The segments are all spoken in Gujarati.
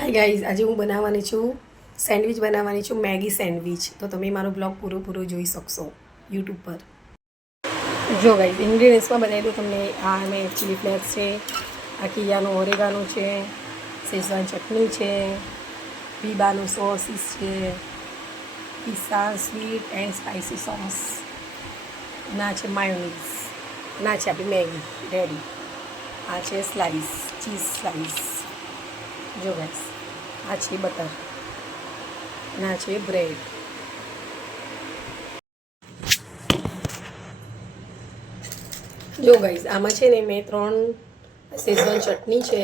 હાય ગાઈઝ, આજે હું બનાવવાની છું સેન્ડવિચ બનાવવાની છું, મેગી સેન્ડવિચ. તો તમે મારો બ્લોગ પૂરો જોઈ શકશો યુટ્યુબ પર. જો ગાઈઝ, ઇન્ગ્રીડિયન્ટ્સમાં બનાવી દઉં તમને. આ મેં ચીલી ફ્લેક્સ છે, આ કિયાનો ઓરેગાનો છે, શેઝવાન ચટણી છે, બીબાનો સોસીસ છે, પિસ્તા સ્વીટ એન્ડ સ્પાઇસી સોસ, ના છે માયોનીઝ, ના છે આપણી મેગી રેડી, આ છે સ્લાઈસ, ચીઝ સ્લાઈસ. જો ગાઈસ, આ છે બટર, ના છે બ્રેડ. જો ગાઈસ, આમાં છે ને મેં 3 શેઝવાન ચટણી છે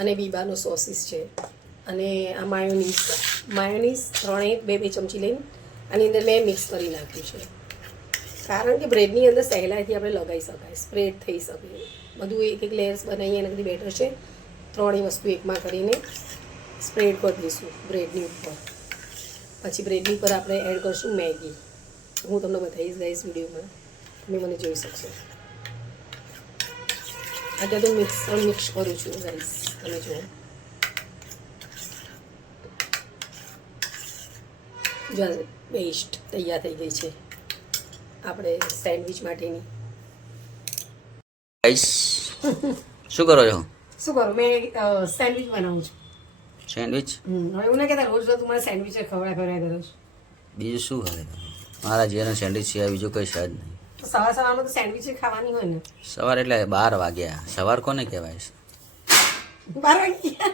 અને બીબાનો સોસીસ છે અને આ માયોનીઝ 3 બે ચમચી લઈને આની અંદર મેં મિક્સ કરી નાખ્યું છે, કારણ કે બ્રેડની અંદર સહેલાઈથી આપણે લગાવી શકાય, સ્પ્રેડ થઈ શકે. બધું એક લેયર્સ બનાવીએ એના બધી બેટર છે. 3 વસ્તુ એકમાં કરીને સ્પ્રેડ કરી દઈશું બ્રેડની ઉપર. પછી બ્રેડની ઉપર આપણે એડ કરીશું મેગી. હું તમને બતાવીશ ગાઈસ વિડીયોમાં, તમે મને જોઈ શકશો. અત્યારે તો મિક્સ કરું છું ગાઈસ, તમે જુઓ. જો પેસ્ટ તૈયાર થઈ ગઈ છે આપણે સેન્ડવિચ માટેની. ગાઈસ, શું કરો છો? શું કરું? મેં સેન્ડવિચ બનાવું છું. સેન્ડવિચ? હવે એવું ના કહેતા રોજ તું મને સેન્ડવિચ ખવડાવ્યા કરો છો. બીજું શું હવે? મારા જીવન સેન્ડવિચ સિવાય બીજું કંઈ છે જ નહીં. તો સવારમાં તો સેન્ડવિચ ખાવાની હોય ને. સવાર એટલે 12 વાગ્યા. સવાર કોને કહેવાય છે? 12 વાગ્યા.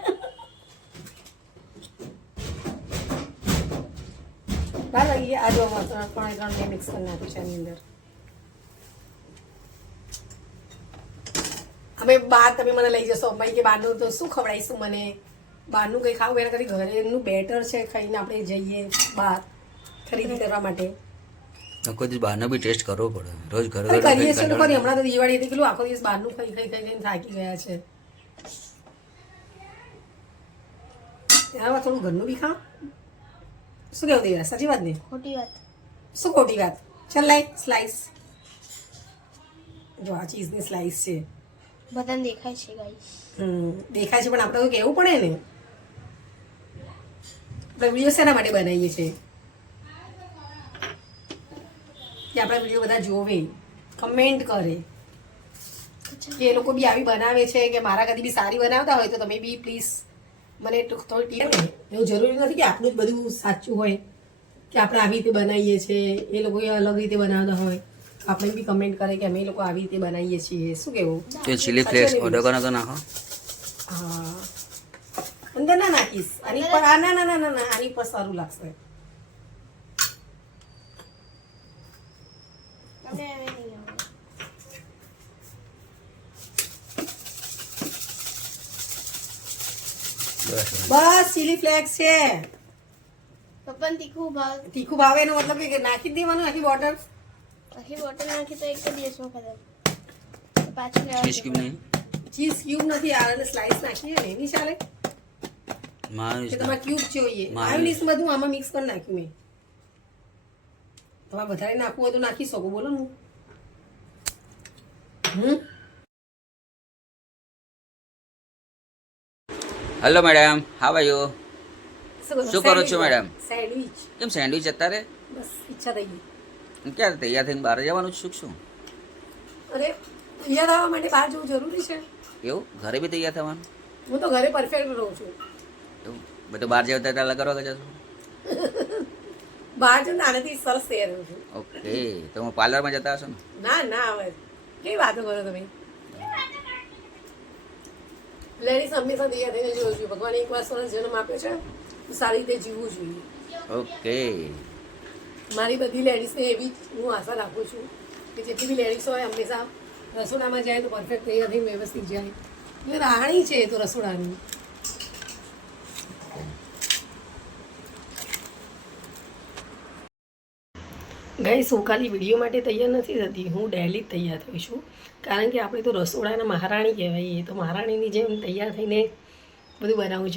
12 વાગ્યા. આ જો 3 મિક્સ કરી નાખ્યું છે એની અંદર. હવે બહાર તમે મને લઈ જશો ભાઈ કે બહારનું તો શું ખવડાવીશું મને, બહારનું કંઈ ખાવું એના કરતી ઘરે એમનું બેટર છે, ખાઈને આપણે જઈએ બહાર ખરીદી કરવા માટે. કોઈ દિવસ બહારનો બી ટેસ્ટ કરવો પડે. રોજ ઘરે કરીએ છીએ લોકો. હમણાં તો દિવાળી હતી, કેટલું આખો દિવસ બહારનું ખાઈને થાકી ગયા છે. એનામાં થોડું ઘરનું બી ખાવ. શું કેવું દેવા? સાચી વાત ને? ખોટી વાત. શું ખોટી વાત? ચાલ લાઈ સ્લાઈસ. જો આ ચીઝની સ્લાઈસ છે. બધાને દેખાય છે ગાઈસ. દેખાય છે પણ આપણે તો કહેવું પડે ને. આપણે વિડીયો શેના માટે બનાવીએ છીએ? કે આપણા વિડીયો બધા જોવે, કમેન્ટ કરે કે એ લોકો બી આવી બનાવે છે, કે મારા કદી બી સારી બનાવતા હોય તો તમે બી પ્લીઝ મને થોડી ટીપ. એવું જરૂરી નથી કે આપણું જ બધું સાચું હોય, કે આપણે આવી રીતે બનાવીએ છીએ, એ લોકો અલગ રીતે બનાવતા હોય. આપણે બી કમેન્ટ કરે કે અમે લોકો આવી રીતે બનાવીએ છીએ. શું કેવું? તે ચીલી ફ્લેક્સ ઓર્ડર કરો તો નાખો. હા, અંદર ના નાખીશ. આની પર ના આની પર સારું લાગશે. બસ ચીલી ફ્લેક્સ છે. પપ્પાને તીખું ભાવે એનો મતલબ કે નાખી દેવાનું આખી બોટલ. આખી બોટલ નાખી તો એક જ દિવસમાં ખતમ. પાછું ચીઝ ક્યુબ નહીં? ચીઝ ક્યુબ નથી, આ સ્લાઈસ નાખી ને એની ચાલે. મારું તમારે ક્યુબ જોઈએ. માયોનીઝ બધું આમાં મિક્સ કરી નાખ્યું મેં. તમારે વધારે નાખવું હોય તો નાખી શકો. બોલો ને. Hello madam, how are you? શું કરો છો મેડમ? સેન્ડવિચ. કેમ સેન્ડવિચ અત્યારે? બસ ઈચ્છા થઈ ગઈ. ક્યારે તૈયાર થઈને બહાર જવાનું શું? અરે તૈયાર થવા માટે બહાર જવું જરૂરી છે. એવું? ઘરે બી તૈયાર થવાનું? હું તો ઘરે પરફેક્ટ રહું છું. એવું? બધું બહાર જાવ ત્યારે કરવા કે જશો? બહાર જઈને આનાથી સરસ તૈયાર રહું છું. ઓકે, તો હું પાર્લરમાં જતા હશો ને? ના હવે કેવી વાતો કરો તમે. લેડીઝ હંમેશા તૈયાર થઈને જોવું જોઈએ. ભગવાને એકવાર સરસ જન્મ આપ્યો છે, સારી રીતે જીવવું જોઈએ. ઓકે. મારી બધી લેડીઝને એવી હું આશા રાખું છું કે જેટલી બી લેડીઝ હોય હંમેશા રસોડામાં જાય તો પરફેક્ટ તૈયાર થઈને વ્યવસ્થિત જાય. એટલે રાણી છે એ તો રસોડાની. ગાઈસ, હું ખાલી વિડીયો માટે તૈયાર નથી થતી, હું ડેલી જ તૈયાર થઈ છું. કારણ કે આપણે તો રસોડાના મહારાણી કહેવાય, તો મહારાણીની જેમ તૈયાર થઈને બધું બનાવું છું.